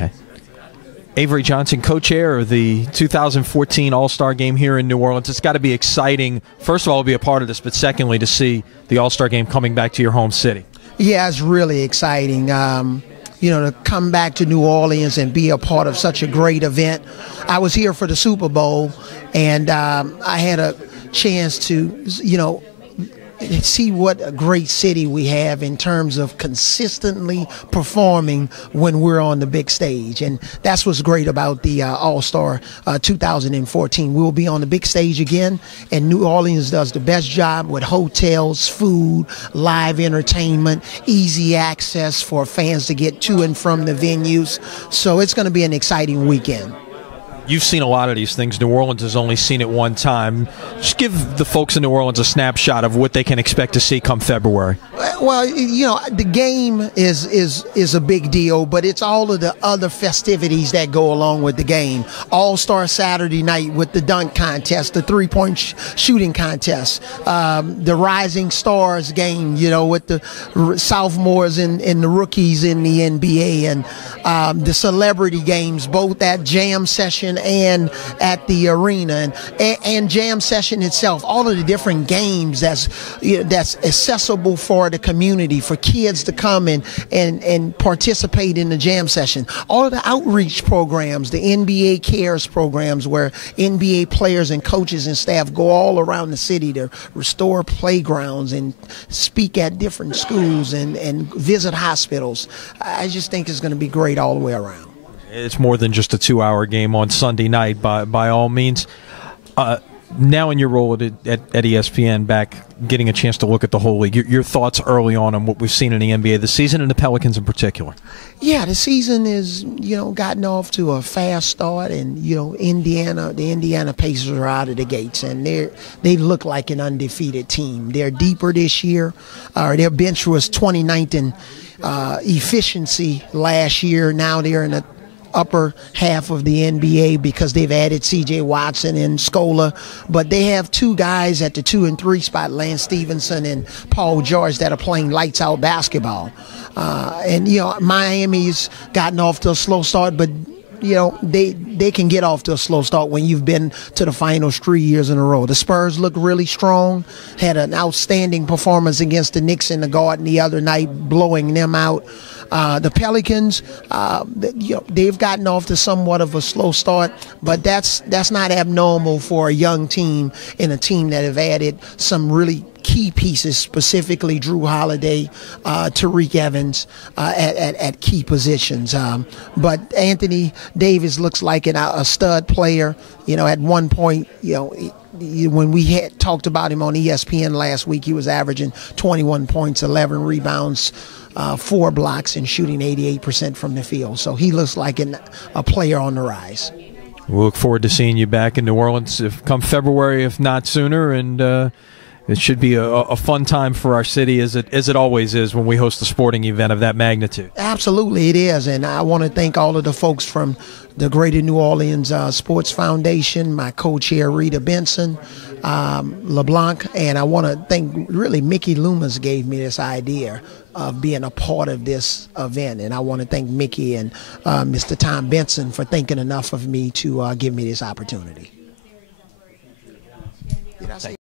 Okay. Avery Johnson, co-chair of the 2014 All-Star Game here in New Orleans. It's got to be exciting, first of all, to be a part of this, but secondly, to see the All-Star Game coming back to your home city. Yeah, it's really exciting. To come back to New Orleans and be a part of such a great event. I was here for the Super Bowl, and I had a chance to, see what a great city we have in terms of consistently performing when we're on the big stage. And that's what's great about the All-Star 2014. We'll be on the big stage again, and New Orleans does the best job with hotels, food, live entertainment, easy access for fans to get to and from the venues. So it's going to be an exciting weekend. You've seen a lot of these things. New Orleans has only seen it one time. Just give the folks in New Orleans a snapshot of what they can expect to see come February. Well, the game is a big deal, but it's all of the other festivities that go along with the game. All-Star Saturday night with the dunk contest, the three-point shooting contest, the Rising Stars game, with the sophomores and the rookies in the NBA, and the celebrity games, both at Jam Session and at the arena, and Jam Session itself. All of the different games that's accessible for the community, for kids to come and participate in the Jam Session. All of the outreach programs, the NBA Cares programs, where NBA players and coaches and staff go all around the city to restore playgrounds and speak at different schools and visit hospitals. I just think it's going to be great all the way around. It's more than just a 2-hour game on Sunday night, by all means. Now in your role at ESPN, back getting a chance to look at the whole league, your thoughts early on what we've seen in the NBA this season and the Pelicans in particular. Yeah, the season is, gotten off to a fast start, and, the Indiana Pacers are out of the gates, and they look like an undefeated team. They're deeper this year. Their bench was 29th in efficiency last year. Now they're in the upper half of the NBA because they've added C.J. Watson and Scola, but they have two guys at the 2 and 3 spot, Lance Stevenson and Paul George, that are playing lights out basketball. Miami's gotten off to a slow start, but they can get off to a slow start when you've been to the finals 3 years in a row. The Spurs look really strong, had an outstanding performance against the Knicks in the Garden the other night, blowing them out. The Pelicans, they've gotten off to somewhat of a slow start, but that's not abnormal for a young team and a team that have added some really key pieces, specifically Drew Holiday, Tariq Evans at key positions. But Anthony Davis looks like a stud player. At one point, when we had talked about him on ESPN last week, he was averaging 21 points, 11 rebounds, 4 blocks, and shooting 88% from the field. So he looks like a player on the rise. We'll look forward to seeing you back in New Orleans come February, if not sooner, and it should be a fun time for our city, as it always is when we host a sporting event of that magnitude. Absolutely, it is, and I want to thank all of the folks from the Greater New Orleans Sports Foundation, my co-chair Rita Benson, LeBlanc, and I want to thank really Mickey Loomis gave me this idea of being a part of this event, and I want to thank Mickey and Mr. Tom Benson for thinking enough of me to give me this opportunity. Did I say